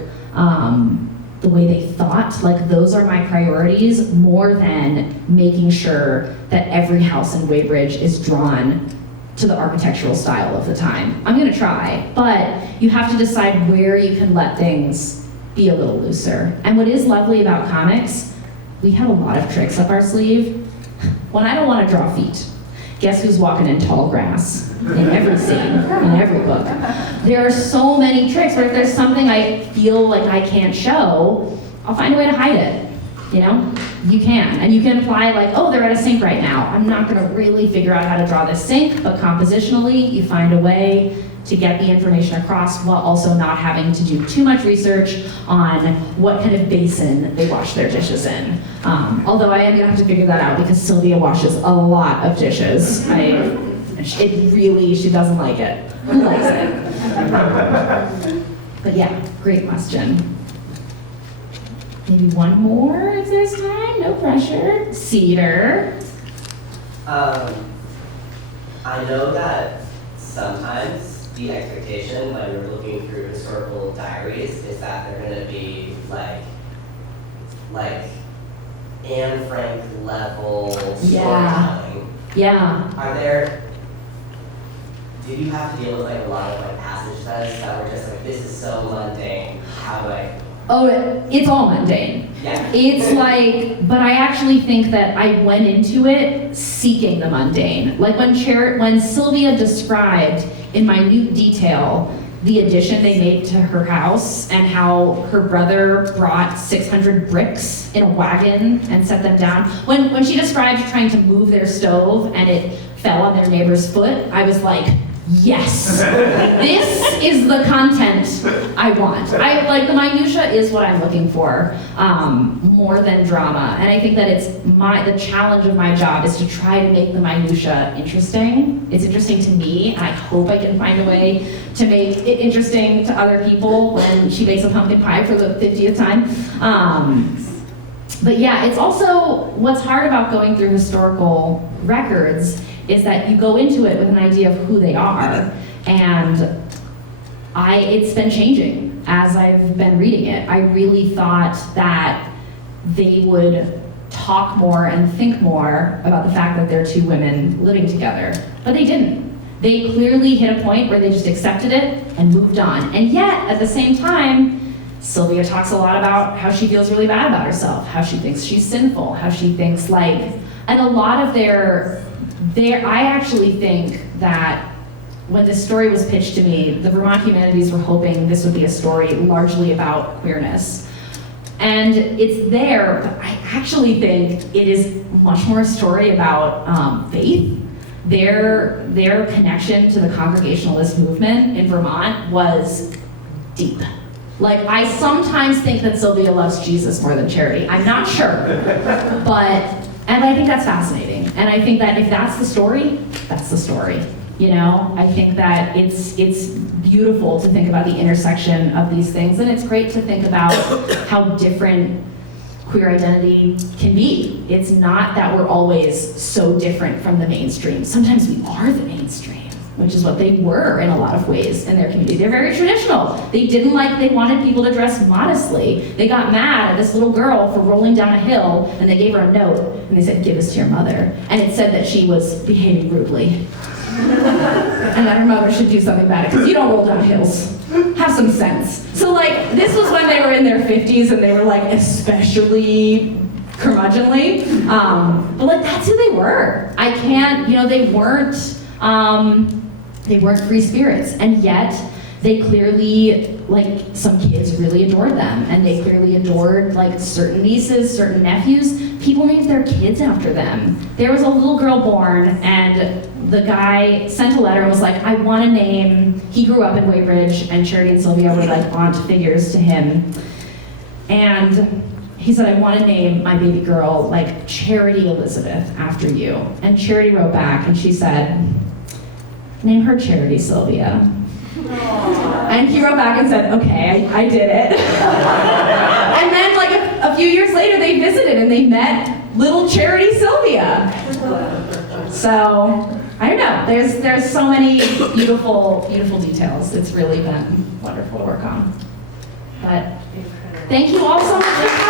the way they thought, those are my priorities more than making sure that every house in Weybridge is drawn to the architectural style of the time. I'm gonna try, but you have to decide where you can let things be a little looser. And what is lovely about comics, we have a lot of tricks up our sleeve. When I don't want to draw feet, guess who's walking in tall grass? In every scene, in every book. There are so many tricks where if there's something I feel like I can't show, I'll find a way to hide it. You know, you can. And you can apply like, oh, they're at a sink right now. I'm not gonna really figure out how to draw this sink, but compositionally, you find a way to get the information across while also not having to do too much research on what kind of basin they wash their dishes in. Although I am gonna have to figure that out because Sylvia washes a lot of dishes. She doesn't like it. Who likes it? But yeah, great question. Maybe one more if there's time, no pressure. Cedar. I know that sometimes the expectation when you're looking through historical diaries is that they're going to be like Anne Frank level storytelling. Yeah. Did you have to deal with like a lot of like passage says that were just like, this is so mundane, how do I? Oh, it's all mundane. Yeah. It's like, but I actually think that I went into it seeking the mundane. Like when Sylvia described in minute detail the addition they made to her house and how her brother brought 600 bricks in a wagon and set them down. When she described trying to move their stove and it fell on their neighbor's foot, I was like, yes, this is the content I want. The minutia is what I'm looking for, more than drama. And I think that the challenge of my job is to try to make the minutia interesting. It's interesting to me, and I hope I can find a way to make it interesting to other people when she makes a pumpkin pie for the 50th time. But yeah, it's also, what's hard about going through historical records is that you go into it with an idea of who they are, and it's been changing as I've been reading it. I really thought that they would talk more and think more about the fact that they're two women living together, but they didn't. They clearly hit a point where they just accepted it and moved on. And yet, at the same time, Sylvia talks a lot about how she feels really bad about herself, how she thinks she's sinful, how she thinks and a lot of I actually think that when this story was pitched to me, the Vermont Humanities were hoping this would be a story largely about queerness. And it's there, but I actually think it is much more a story about faith. Their connection to the Congregationalist movement in Vermont was deep. I sometimes think that Sylvia loves Jesus more than Charity. I'm not sure, and I think that's fascinating. And I think that if that's the story, that's the story. You know, I think that it's beautiful to think about the intersection of these things, and it's great to think about how different queer identity can be. It's not that we're always so different from the mainstream. Sometimes we are the mainstream, which is what they were in a lot of ways in their community. They're very traditional. They wanted people to dress modestly. They got mad at this little girl for rolling down a hill, and they gave her a note, and they said, give this to your mother. And it said that she was behaving rudely. And that her mother should do something about it, because you don't roll down hills. Have some sense. So this was when they were in their 50s, and they were especially curmudgeonly. But that's who they were. They weren't free spirits, and yet they clearly, some kids really adored them, and they clearly adored certain nieces, certain nephews. People named their kids after them. There was a little girl born, and the guy sent a letter and was like, I want a name. He grew up in Weybridge, and Charity and Sylvia were aunt figures to him. And he said, I want to name my baby girl Charity Elizabeth after you. And Charity wrote back, and she said, name her Charity Sylvia. Aww. And he wrote back and said, okay, I did it. And then a few years later, they visited and they met little Charity Sylvia. So, I don't know, there's so many beautiful, beautiful details. It's really been wonderful to work on. But thank you all so much for coming.